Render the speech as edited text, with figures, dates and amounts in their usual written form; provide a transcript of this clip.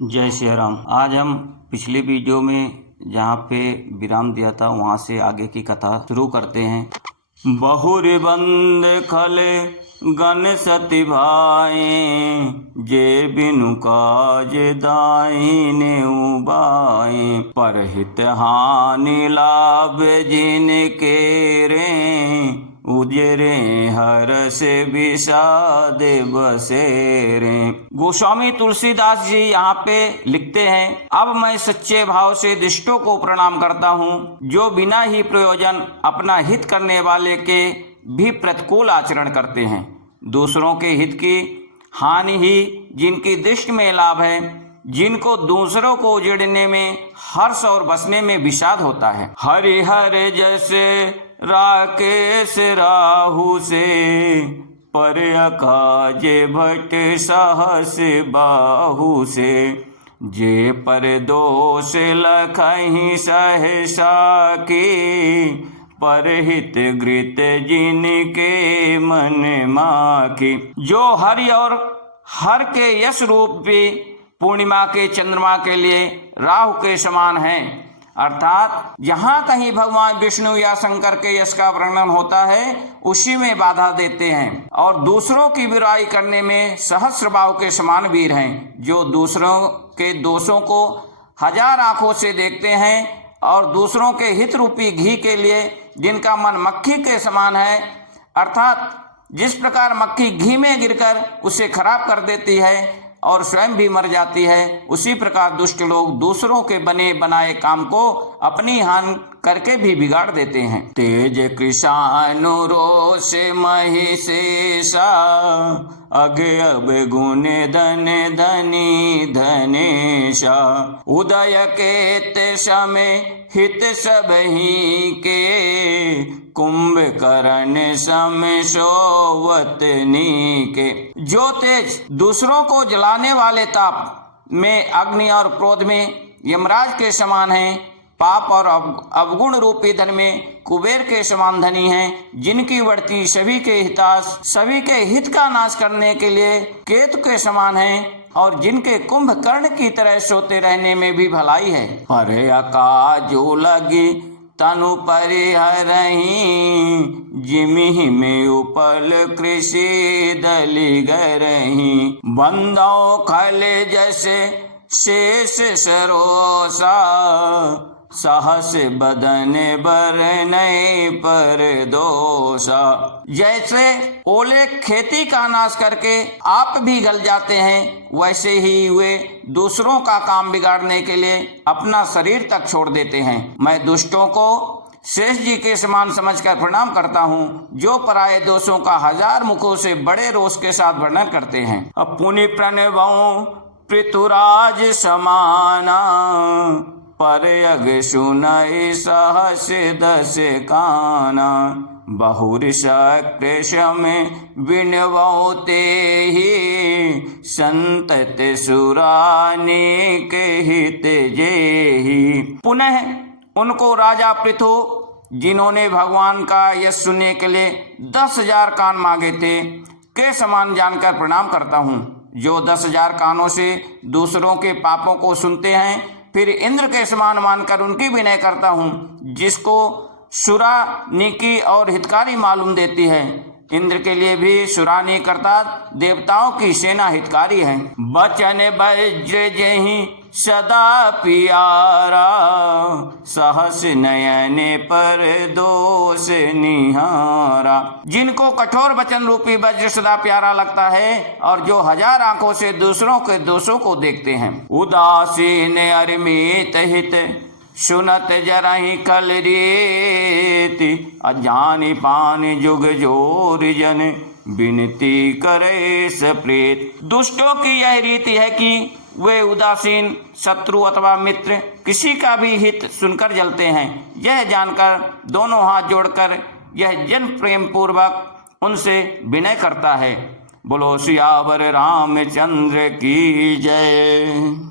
जय श्री राम। आज हम पिछले वीडियो में जहाँ पे विराम दिया था वहाँ से आगे की कथा शुरू करते हैं। बहुरी बंद खले गण सति भाए, जे बिनु काज दाहिने उबाए। परहित हानि लाभ जिनके रे, उजरे हर से विषाद बसेरे। गोस्वामी तुलसीदास जी यहाँ पे लिखते हैं, अब मैं सच्चे भाव से दुष्टों को प्रणाम करता हूँ, जो बिना ही प्रयोजन अपना हित करने वाले के भी प्रतिकूल आचरण करते हैं। दूसरों के हित की हानि ही जिनकी दृष्टि में लाभ है, जिनको दूसरों को उजड़ने में हर्ष और बसने में विषाद होता है। हरिहर जैसे राकेश राहु से, पर अकाजे भट सहस बाहु से। जे पर दोष लखहि सहसा की, परहित घृत जिनके मन माखी। जो हरि और हर के यश रूप भी पूर्णिमा के चंद्रमा के लिए राहु के समान हैं, अर्थात जहाँ कहीं भगवान विष्णु या शंकर के यश का वर्णन होता है उसी में बाधा देते हैं, और दूसरों की बुराई करने में सहस्रबाहु के समान वीर हैं। जो दूसरों के दोषों को हजार आंखों से देखते हैं और दूसरों के हित रूपी घी के लिए जिनका मन मक्खी के समान है, अर्थात जिस प्रकार मक्खी घी में गिरकर उसे खराब कर देती है और स्वयं भी मर जाती है, उसी प्रकार दुष्ट लोग दूसरों के बने बनाए काम को अपनी हानि करके भी बिगाड़ देते हैं। तेज कृषानु रोष महिषेषा, अग अब गुण धन धनी धनेशा। उदय के समय हित सबही के, कुंभकर्ण सम सोवतनी के। जो तेज दूसरों को जलाने वाले ताप में अग्नि और क्रोध में यमराज के समान हैं, पाप और अवगुण रूपी धन में कुबेर के समान धनी हैं, जिनकी बढ़ती सभी के हित का नाश करने के लिए केतु के समान हैं, और जिनके कुंभकर्ण की तरह सोते रहने में भी भलाई है। पर अकाजो लगी तनु परिहरहि, जिमिहि में उपल कृषि दलि गरहि। बंदौ खल जैसे शेष सरोसा, सहस बदन बरनै पर दोषा। जैसे ओले खेती का नाश करके आप भी गल जाते हैं, वैसे ही वे दूसरों का काम बिगाड़ने के लिए अपना शरीर तक छोड़ देते हैं। मैं दुष्टों को शेष जी के समान समझकर प्रणाम करता हूँ, जो पराये दोषों का हजार मुखों से बड़े रोष के साथ वर्णन करते हैं। अपुनि प्रणवौ पृथुराज समाना, पर अग सुनई सहस दस काना। बहुरिष कृशम विनवौ तेहि, संतत सुरानिक हित जेहि। पुनः उनको राजा पृथु, जिन्होंने भगवान का यश सुनने के लिए 10,000 कान मांगे थे, के समान जानकर प्रणाम करता हूँ। जो 10,000 कानों से दूसरों के पापों को सुनते हैं, फिर इंद्र के समान मानकर उनकी विनय करता हूँ, जिसको सुरानिकी और हितकारी मालूम देती है। इंद्र के लिए भी सुरानिक अर्थात देवताओं की सेना हितकारी है। बचन वज्र जहि सदा पियारा, सहस नयन पर दोष निहारा। जिनको कठोर वचन रूपी वज्र सदा प्यारा लगता है, और जो हजार आंखों से दूसरों के दोषों को देखते हैं। उदासीन अरिमित हित, सुनत जरहि कल रीति। अजानि पानि जुग जोर जन, विनती करे सप्रीत। दुष्टों की यह रीति है कि वे उदासीन शत्रु अथवा मित्र किसी का भी हित सुनकर जलते हैं। यह जानकर दोनों हाथ जोड़कर यह जन प्रेम पूर्वक उनसे विनय करता है। बोलो सियावर रामचंद्र की जय।